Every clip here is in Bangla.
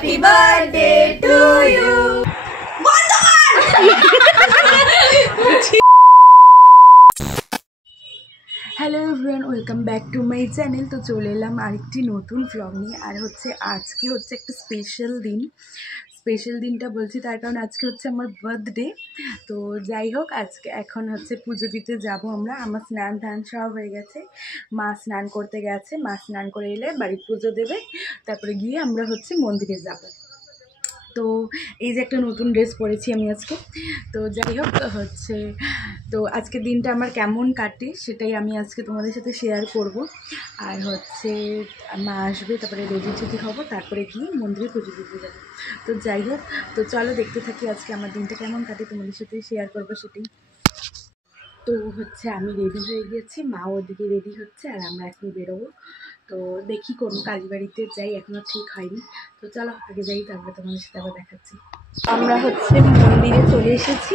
Happy birthday to you. Hello everyone, welcome back to my channel. তো চলে এলাম আরেকটি নতুন ভ্লগ নিয়ে। আর আজকে হচ্ছে একটা স্পেশাল দিনটা বলছি তার কারণ আজকে হচ্ছে আমার বার্থডে। তো যাই হোক, এখন হচ্ছে পুজো দিতে যাবো আমরা। আমার স্নান ধান সব হয়ে গেছে, মা স্নান করতে গেছে, মা স্নান করে এলে বাড়ি পুজো দেবে, তারপরে গিয়ে আমরা হচ্ছে মন্দিরে যাব। তো এই যে একটা নতুন ড্রেস পরেছি আমি আজকে। তো যাই হোক তো আজকের দিনটা আমার কেমন কাটে সেটাই আমি আজকে তোমাদের সাথে শেয়ার করব। আর মা আসবে, তারপরে রেডি টেডি হবো, তারপরে গিয়ে মন্দিরে পুজো দিতে যাবো। তো যাই হোক, তো চলো দেখতে থাকি আজকে আমার দিনটা কেমন কাটে, তোমাদের সাথে শেয়ার করবো সেটাই। তো আমি রেডি হয়ে গেছি, মা ওদিকে রেডি হচ্ছে, আর আমরা এখন বেরোবো। তো দেখি কোন কালীবাড়িতে যাই, এখনও ঠিক হয়নি। তো চলো আগে যাই, তারপরে তোমাদের সাথে আবার দেখাচ্ছি। আমরা মন্দিরে চলে এসেছি,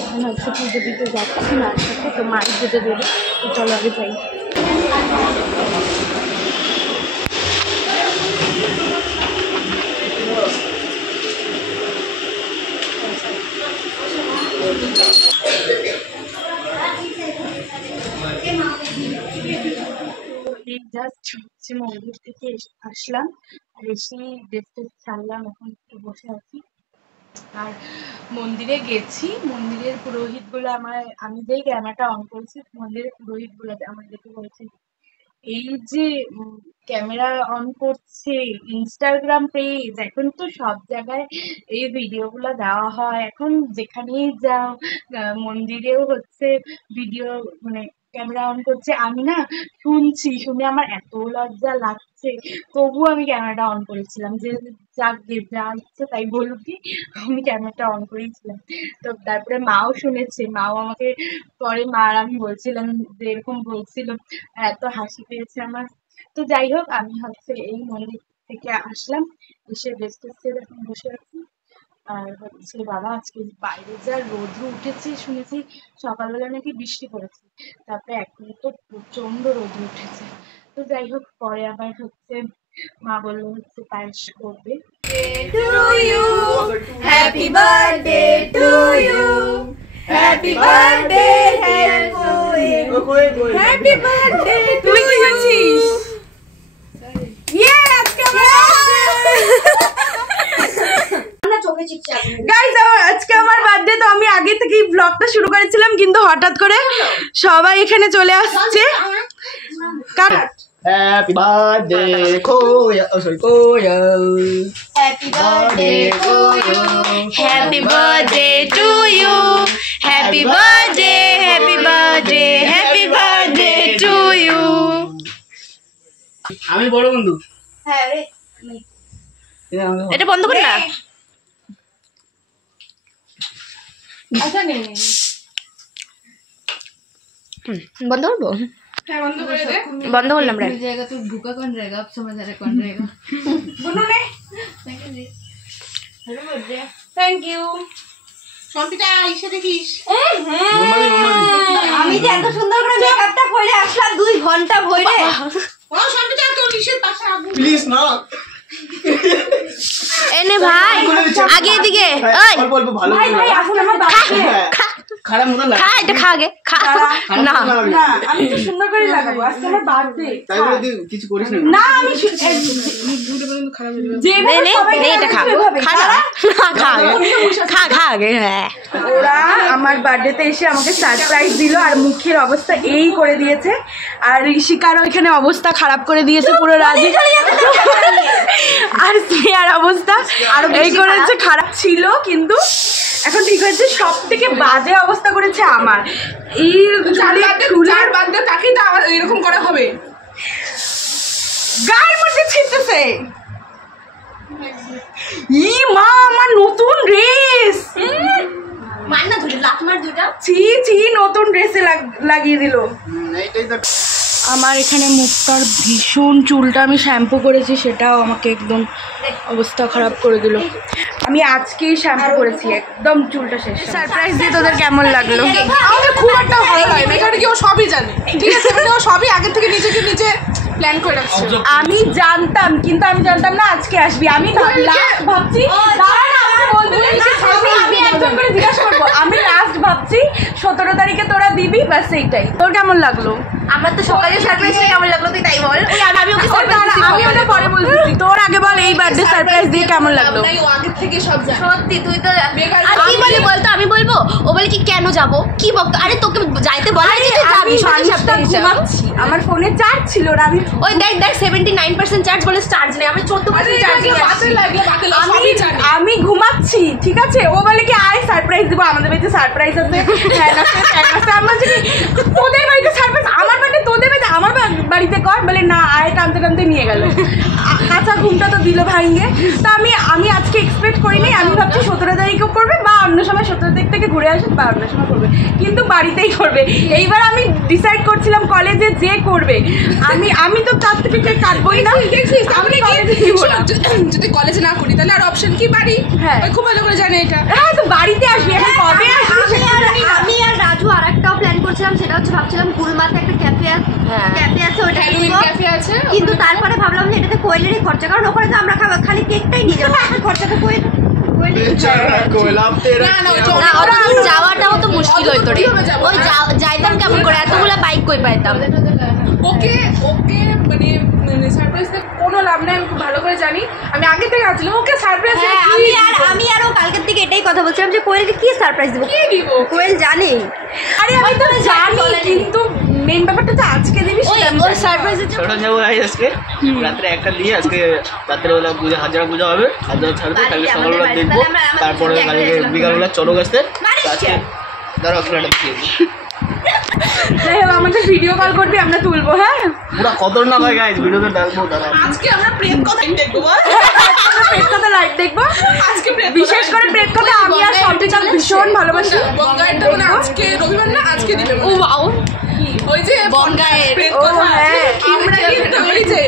এখন পুজো দিতে যাচ্ছি মার সাথে। তো মায়ের পুজো দেবে, তো চলো আগে যাই। জাস্ট মন্দির থেকে আসলাম, আর এসে ড্রেসটা ছাড়লাম, এখন একটু বসে আছি। আর মন্দিরে গেছি, মন্দিরের পুরোহিতগুলো আমি যেই ক্যামেরাটা অন করেছি, মন্দিরের পুরোহিতগুলো আমার দেখে বলছে, এই যে ক্যামেরা অন করছে ইনস্টাগ্রাম পেজ, এখন তো সব জায়গায় এই ভিডিওগুলো দেওয়া হয়, এখন যেখানেই যাও মন্দিরেও ভিডিও ক্যামেরা অন করছে। আমি না শুনে আমার এত লজ্জা লাগছে, তবু আমি ক্যামেরাটা অন করেছিলাম যে যাক যা ইচ্ছে তাই বলুক, আমি ক্যামেরাটা অন করেছিলাম। তো তারপরে মাও শুনেছে, মাও আমাকে পরে মা আর আমি বলছিলাম যে এরকম বলছিল, এত হাসি পেয়েছে আমার। তো যাই হোক, আমি এই মন্দির থেকে আসলাম, এসে ড্রেস এখন বসে আছি। আর বাবা, আজকে বাইরে যা রোদ্র উঠেছে, শুনেছি সকালবেলা নাকি বৃষ্টি পড়েছে, তারপরে এখন তো প্রচন্ড রোদ্র উঠেছে। তো যাই হোক, পরে আবার মা বললো পায়েস করবে। Happy birthday to you. Happy birthday to you. Happy birthday to you. আজকে আমার বার্থডে। তো আমি আগে থেকেই ব্লগটা শুরু করেছিলাম, কিন্তু হঠাৎ করে সবাই এখানে চলে আসছে। Happy birthday, Koya. Oh, sorry, Koya. Happy birthday to you. Happy birthday to you. Happy birthday, happy birthday, happy birthday to you. আমি বড় বন্ধু। হ্যাঁ রে, এটা বন্ধ কর না। আচ্ছা নে, বন্ধ করবো? হ্যাঁ বন্ধ করে দে। বন্ধ করলাম রে। জায়গা তো ভুকা কোন জায়গা, अब समझ आ रहा कौन रहेगा। বন্ধ নে। হ্যালো বর্দে, থ্যাংক ইউ। সন্তিটা এসে দেখিস। আমি যে এত সুন্দর করে মেকআপটা করে আসলাম 2 ঘন্টা ধরে। ও সন্তিটা তো নিষেধ পাশে আবু প্লিজ না। এনে ভাই আগে এদিকে। ওই অল্প অল্প ভালো ভাই ভাই আসুন আমার বাড়িতে। খারাপ মতো লাগে। খা, এটা খা আগে, খা। না না, আমি তো সুন্দর করে লাগাবো, আজকে আমার বার্থডে। তাই বলে তুই কিছু করিস না। না আমি খারাপ হয়ে যাবে। নে এটা খা, খা না, খা আগে, খা আগে। হ্যাঁ, ওরা আমার বার্থডেতে এসে আমাকে সারপ্রাইজ দিল, আর মুখের অবস্থা এই করে দিয়েছে, আর ঋষিকারও এখানে অবস্থা খারাপ করে দিয়েছে পুরো রাজি। আর স্নেহার অবস্থা আরো এই করেছে, খারাপ ছিল কিন্তু এখন ঠিক হয়েছে। সব থেকে বাজে অবস্থা করেছে আমার এই বার্থডে, তাকে তো এরকম করা হবে, গায়ের মধ্যে ছিটতেছে। ই মা, আমার নতুন ড্রেস, মান্না ধরে লাত মার দুটা। ছি নতুন ড্রেসে লাগিয়ে দিল। এইটাই তো আমার এখানে মুখটার ভীষণ চুলটা আমি শ্যাম্পু করেছি, সেটাও আমাকে একদম অবস্থা খারাপ করে দিল। আমি আজকেই শ্যাম্পু করেছি, একদম চুলটা শেষ। সারপ্রাইজ দিয়ে তোদের কেমন লাগলো? আমাকে খুব একটা ভালো লাগে না, কারণ কি ও সবই জানে, ঠিক আছে, ও সবই আগে থেকে নিজে প্ল্যান করে রাখছো। আমি জানতাম, কিন্তু আমি জানতাম না আজকে আসবি। আমি লাস্ট ভাবছি আমি একদম করে জিজ্ঞাসা করবো, আমি লাস্ট ভাবছি 17 তারিখে তোরা দিবি, ব্যাস এইটাই। তোর কেমন লাগলো? আমার তো সকালে সারপ্রাইজটা কেমন লাগলো তুই তাই বল। আমি ওকে আমি ওটা পরে বলছি, তোর আগে বল এই বার্থডে সারপ্রাইজ দিয়ে কেমন লাগলো? সত্যি তুই তো আর কি বলি বলতো, আমি বলবো ও বলে কি কেন যাব কি বলতো, আরে তোকে যাইতে বলে যে তুই যাবি ঘুমাচ্ছি, আমার ফোনে চার্জ ছিল না। আমি ওই দেখ 79% চার্জ বলে চার্জ নেই, আমি 14% চার্জ আমি ঘুমাচ্ছি, ঠিক আছে? ও বলে কি আয় সারপ্রাইজ দিব, আমাদের বাড়িতে সারপ্রাইজ আছে, হ্যাঁ আমার তোদের বাড়িতে সারপ্রাইজ, আমার বাড়িতে তোদের বাড়িতে, আমার বাড়িতে কর। বলে না আয়, টানতে টানতে নিয়ে গেল। কাঁচা ঘুমটা তো দিল ভাঙিয়ে। তা আমি আজকে এক্সপেক্ট করিনি। আমি ভাবছি 17 তারিখেও করবে বা অন্য সময় 17 তারিখ থেকে ঘুরে আসবে বা অন্য সময় করবে, কিন্তু বাড়িতেই করবে। এইবার আমি ডিসাইড করছিলাম কলেজে যে করবে, আমি তো তার থেকে কাটবই না। আমি কলেজে দিব না, যদি কলেজে না করি তাহলে আর অপশন কি বাড়ি? হ্যাঁ খুব ভালো করে জানে এটা। হ্যাঁ তো বাড়িতে আসবি, এখন কবে আসবি? আমি আর রাজু আর একটাও প্ল্যান করছিলাম, সেটা হচ্ছে ভাবছিলাম গুলমাতে একটা ক্যাফে আছে ওটা হ্যালোইন ক্যাফে আছে, কিন্তু তারপরে ভাবলাম যে এটাতে কোয়েলেরই খরচা, কারণ ওখানে তো আমরা খালি কেকটাই নিয়ে যাবো, খরচা তো কোয়েল যাওয়াটাও তো মুশকিল হইতো রে। ওই যাইতাম কেমন করে, এতগুলো বাইক কই পাইতাম। ওকে মানে সারপ্রাইজ কোনো লাভ নাই, আমি খুব ভালো করে জানি। আমি আগে থেকে আসছিলাম ওকে সারপ্রাইজ। হ্যাঁ আমি আর ও কালকের থেকে এটাই কথা বলছিলাম যে কোয়েলকে কি সারপ্রাইজ দেবো, কি দিব? কোয়েল জানে। আরে আমি তো জানি, কিন্তু মেন ব্যাপারটা তো আজকে দিবি। ওই সারপ্রাইজের ছোট যাবো আজকে রাত্রে একটা দিয়ে, আজকে রাত্রেবেলা পূজা হাজারা পূজা হবে, হাজারা ছাড়বে, কালকে সকালবেলা দেখবো, তারপরে কালকে বিকালবেলা চলো আসতে। আজকে দাঁড়াও খেলাটা দেখিয়ে যাই হোক আমাদের ভিডিও কল করবি, আমরা তুলবো। হ্যাঁ পুরো খতরনাক হয় গাইজ, ভিডিওতে ডালবো। দাঁড়াও আজকে আমরা প্রেম কথা দেখবো, প্রেত কথা লাইভ দেখবো। আজকে বিশেষ করে প্রেত কথা আমি আর সবটা ভীষণ ভালোবাসি। বঙ্গায়েরটা মানে আজকে রবিবার না, আজকে দিবে। ও ওয়াও, ওই যে বঙ্গায়ের প্রেম ও কথা। হ্যাঁ, আমরা কিন্তু ওই যে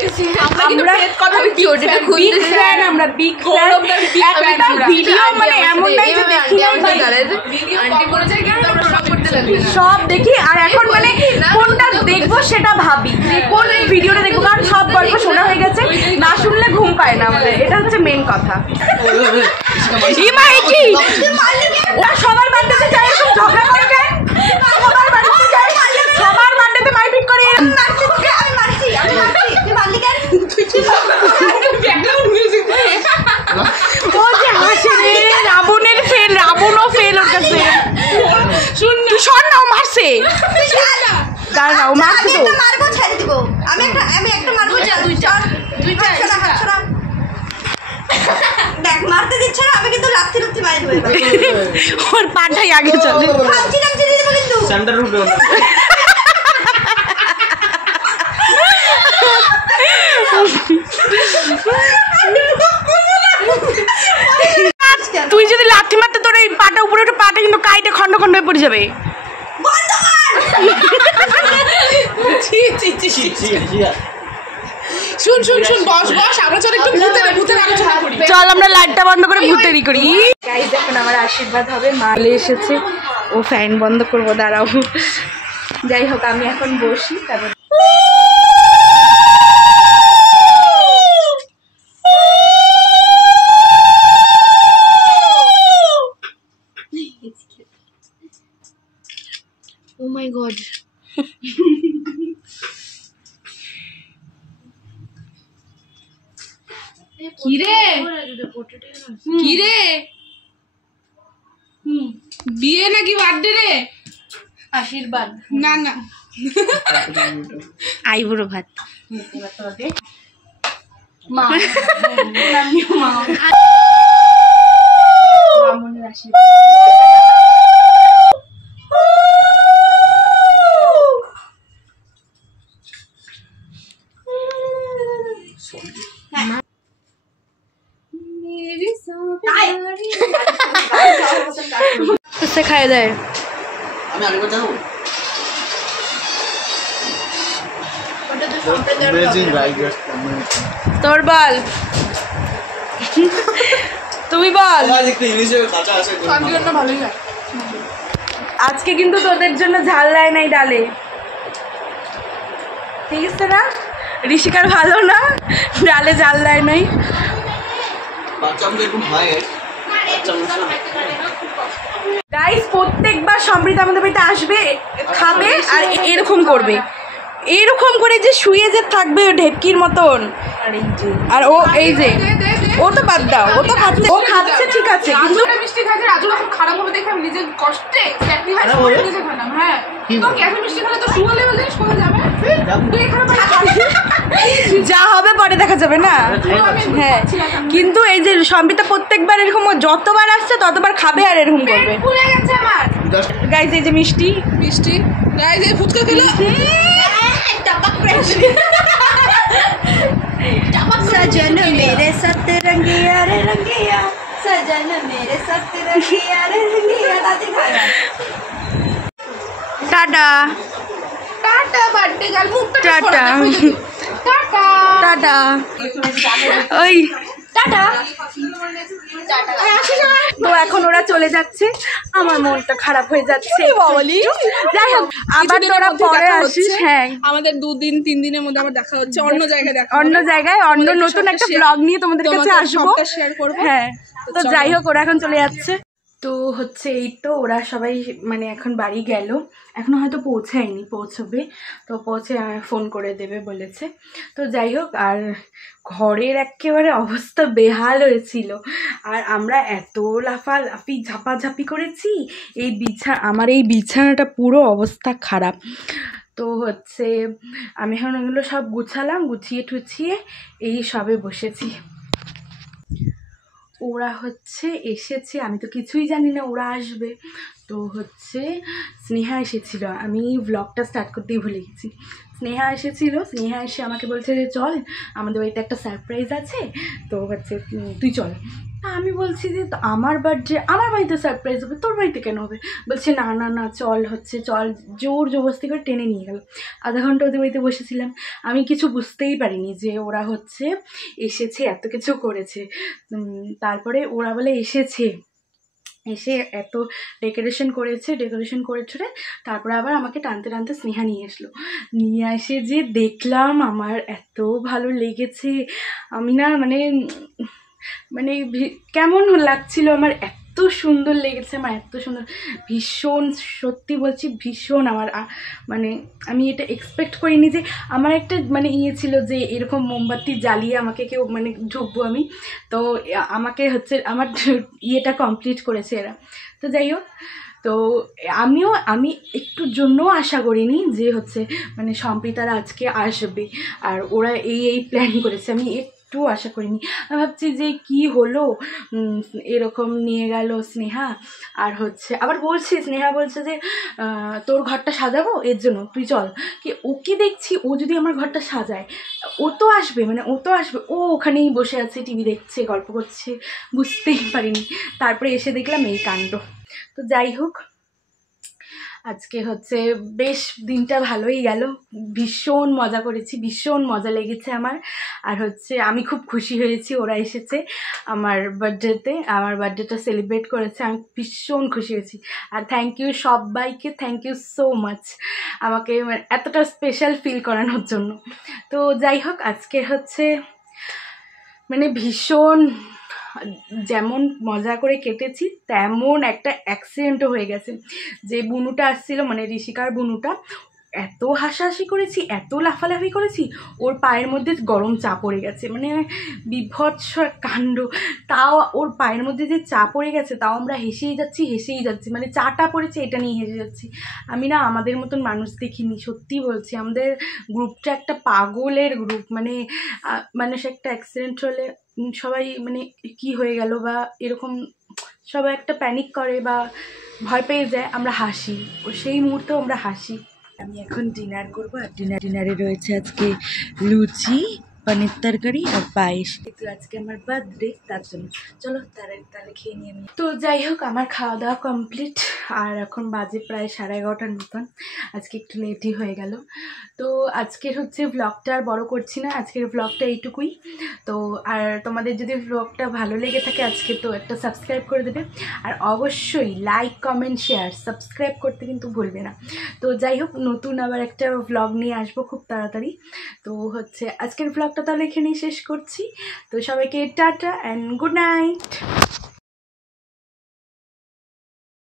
আমরা কিন্তু প্রেম কথা বিগ ফ্যান, আমরা বিগ ফ্যান। একটা ভিডিও মানে এমন নাই যে দেখি আন্টি করে যায়, কিন্তু আমরা সব করতে লাগবে না। সব দেখি। আর এখন মানে কোনটা দেখবো সেটা ভাবি যে কোন ভিডিওটা দেখবো, কারণ সব গল্প শোনা হয়ে গেছে, না শুনলে ঘুম পায় না আমাদের, এটা হচ্ছে মেন কথা। ইমা কি ওরা সবার বার্থডেতে যায় এরকম ঝগড়া করে কেন? সবার বার্থডেতে যায়, সবার বার্থডেতে মারপিট করে। আমি মারছি তুই মারলি কেন? ব্যাকগ্রাউন্ড মিউজিক ও যে হাসে রে, রাবণের ফেল, রাবণও ফেল ওর কাছে। শুন না, ও মারছে, দাঁড়া ও মারছে তো। মারবো, ছেড়ে দিব। আমি একটা মারবো, যা দুইটা হাত ছড়া। দেখ মারতে দিচ্ছে না, আমি কিন্তু লাথি মারি দেবো। ওর পাটাই আগে চলে। ভাবছি দিব কিন্তু সেন্টার রুটে তুই যদি লাথি মারতে তোর এই পাটা উপরে উঠে, পাটা কিন্তু কাইটে খন্ড খন্ড হয়ে পড়ে যাবে। শুন বস আমরা চল একটু ভূতের আলোচনা করি। চল আমরা লাইটটা বন্ধ করে ভূতেরই করি। গাইস এখন আমার আশীর্বাদ হবে, মা চলে এসেছে। ও ফ্যান বন্ধ করবো, দাঁড়াও। যাই হোক আমি এখন বসি, তারপর ও মাই গড। কিরে বিয়ে নাকি বার্থডে রে? আশীর্বাদ না আইবুড়ো ভাত। মা ব্রাহ্মণের আশীর্বাদ। उससे खाया जाए। আমি আরেকবার যাবো। Amazing riders. তোর বল, তুমি বল। আজ একটু ইংলিশে কাঁচা আছে। জন্য ভালোই হয়। আজকে কিন্তু তোদের জন্য ঝাল দেয় নাই ডালে, ঠিক আছে না? ঋষিকার ভালো না, ডালে জাল দেয় নাই। গাইস প্রত্যেকবার সমৃদ্ধ আমাদের বাড়িতে আসবে, খাবে আর এরকম করবে, এরকম করে যে শুয়ে যে থাকবে ঢেপকির মতন। আর ও এই যে ও তো বাদ দাও, ও তো খাচ্ছে, ও খাচ্ছে ঠিক আছে, কিন্তু মিষ্টি খাইছে রাজু এখন খারাপ হবে দেখে আমি নিজের কষ্টে স্যাক্রিফাইস করে নিজে খেলাম। হ্যাঁ তো ক্যাফে মিষ্টি খেলে তো শুয়ে লেভেল জিনিস কোথায় যাবে? তুই এখানে যা হবে পরে দেখা যাবে না। হ্যাঁ কিন্তু এই যে সম্বিতা প্রত্যেকবার এরকম যতবার আসছে ততবার খাবে আর এরকম করবে। ভুলে গেছে আমার গাইস এই যে মিষ্টি মিষ্টি গাইস এই ফুচকা খেলো सजन मेरे साथ रंगिया रे रंगिया, सजन मेरे साथ रंगिया रे Rangia. Tata tata birthday girl মুখটা টাটা টাটা টাটা ওই টাটা। তো এখন ওরা চলে যাচ্ছে, আমার মনটা খারাপ হয়ে যাচ্ছে। যাই হোক আবার তোরা পরে আসিস। হ্যাঁ আমাদের 2-3 দিনের মধ্যে আবার দেখা হচ্ছে অন্য জায়গায়, দেখা অন্য জায়গায় অন্য নতুন একটা ব্লগ নিয়ে তোমাদের কাছে আসবো। শেয়ার করব। হ্যাঁ তো যাই হোক ওরা এখন চলে যাচ্ছে। তো হচ্ছে এই তো ওরা সবাই মানে এখন বাড়ি গেল, এখনো হয়তো পৌঁছায়নি, পৌঁছবে তো পৌঁছে ফোন করে দেবে বলেছে। তো যাই হোক আর ঘরের একেবারে অবস্থা বেহাল হয়েছিল, আর আমরা এত লাফালাফি ঝাপাঝাপি করেছি এই আমার এই বিছানাটা পুরো অবস্থা খারাপ। তো হচ্ছে আমি এখন ওগুলো সব গুছালাম, গুছিয়ে টুছিয়ে এই সবে বসেছি। ওরা হচ্ছে এসেছে, আমি তো কিছুই জানি না ওরা আসবে। তো হচ্ছে স্নেহা এসেছিল, আমি ব্লগটা স্টার্ট করতেই ভুলে গেছি। স্নেহা এসেছিল, স্নেহা এসে আমাকে বলছে যে চল আমাদের বাড়িতে একটা সারপ্রাইজ আছে, তো হচ্ছে তুই চল। আমি বলছি যে আমার বার্থডে আমার বাড়িতে সারপ্রাইজ হবে, তোর বাড়িতে কেন হবে? বলছে না না না চল, হচ্ছে চল, জোর জবরদস্তি করে টেনে নিয়ে গেল। আধা ঘন্টা ওদের বাড়িতে বসেছিলাম, আমি কিছু বুঝতেই পারিনি যে ওরা হচ্ছে এসেছে, এত কিছু করেছে। তারপরে ওরা বলে এসে এত ডেকোরেশন করেছে, ডেকোরেশন করে ছোড়ে তারপরে আবার আমাকে টানতে টানতে স্নেহা নিয়ে আসলো। নিয়ে এসে যে দেখলাম আমার এত ভালো লেগেছে, আমি না মানে মানে কেমন লাগছিল, আমার এত সুন্দর লেগেছে, আমার এত সুন্দর, ভীষণ সত্যি বলছি ভীষণ। আমার মানে আমি এটা এক্সপেক্ট করিনি যে আমার একটা মানে ইয়ে ছিল যে এরকম মোমবাতি জ্বালিয়ে আমাকে কেউ মানে ঢুকবো আমি, তো আমাকে হচ্ছে আমার ইয়েটা কমপ্লিট করেছে এরা। তো যাই হোক তো আমি একটু জন্য আশা করিনি যে হচ্ছে মানে সম্প্রীতারা আজকে আসবে আর ওরা এই প্ল্যান করেছে, আমি একটু আশা করিনি। আমি ভাবছি যে কি হলো, এরকম নিয়ে গেল স্নেহা। আর হচ্ছে আবার বলছে স্নেহা বলছে যে তোর ঘরটা সাজাবো এর জন্য তুই চল। কি ওকে দেখছি ও যদি আমার ঘরটা সাজায় ও তো আসবে, মানে ও তো আসবে, ও ওখানেই বসে আছে টিভি দেখছে গল্প করছে, বুঝতেই পারিনি। তারপরে এসে দেখলাম এই কাণ্ড। তো যাই হোক আজকে হচ্ছে বেশ দিনটা ভালোই গেল, ভীষণ মজা করেছি, ভীষণ মজা লেগেছে আমার। আর হচ্ছে আমি খুব খুশি হয়েছি ওরা এসেছে আমার বার্থডেতে, আমার বার্থডেটা সেলিব্রেট করেছে, আমি ভীষণ খুশি হয়েছি। আর থ্যাংক ইউ সবাইকে, থ্যাংক ইউ সো মাচ আমাকে এতটা স্পেশাল ফিল করানোর জন্য। তো যাই হোক আজকে হচ্ছে মানে ভীষণ যেমন মজা করে কেটেছি তেমন একটা অ্যাক্সিডেন্টও হয়ে গেছে। যে বুনুটা আসছিল মানে ঋষিকার বুনুটা, এত হাসাহাসি করেছি, এত লাফালাফি করেছি, ওর পায়ের মধ্যে গরম চা পড়ে গেছে, মানে বিভৎস কাণ্ড। তাও ওর পায়ের মধ্যে যে চা পড়ে গেছে তাও আমরা হেসেই যাচ্ছি, মানে চাটা পড়েছে এটা নিয়ে হেসে যাচ্ছি। আমি না আমাদের মতন মানুষ দেখিনি, সত্যি বলছি আমাদের গ্রুপটা একটা পাগলের গ্রুপ। মানে মানুষ একটা অ্যাক্সিডেন্ট হলে সবাই মানে কি হয়ে গেল বা এরকম সবাই একটা প্যানিক করে বা ভয় পেয়ে যায়, আমরা হাসি, ও সেই মুহূর্তেও আমরা হাসি। আমি এখন ডিনার করবো, আর ডিনারে রয়েছে আজকে লুচি, পনির তরকারি আর পায়েস। কিন্তু আজকে আমার বার্থডে, তার জন্য চলো তাহলে খেয়ে নিয়ে নিই। তো যাই হোক, আমার খাওয়া দাওয়া কমপ্লিট, আর এখন বাজে প্রায় 11:30 মতন। আজকে একটু লেটই হয়ে গেল। তো আজকের হচ্ছে ব্লগটা আর বড় করছি না, আজকের ব্লগটা এইটুকুই। তো আর তোমাদের যদি ব্লগটা ভালো লেগে থাকে আজকে, তো একটা সাবস্ক্রাইব করে দেবে, আর অবশ্যই লাইক কমেন্ট শেয়ার সাবস্ক্রাইব করতে কিন্তু ভুলবে না। তো যাই হোক, নতুন আবার একটা ব্লগ নিয়ে আসবো খুব তাড়াতাড়ি। তো হচ্ছে আজকের ব্লগটা তাহলে এখানেই শেষ করছি। তো সবাইকে টাটা অ্যান্ড গুড নাইট।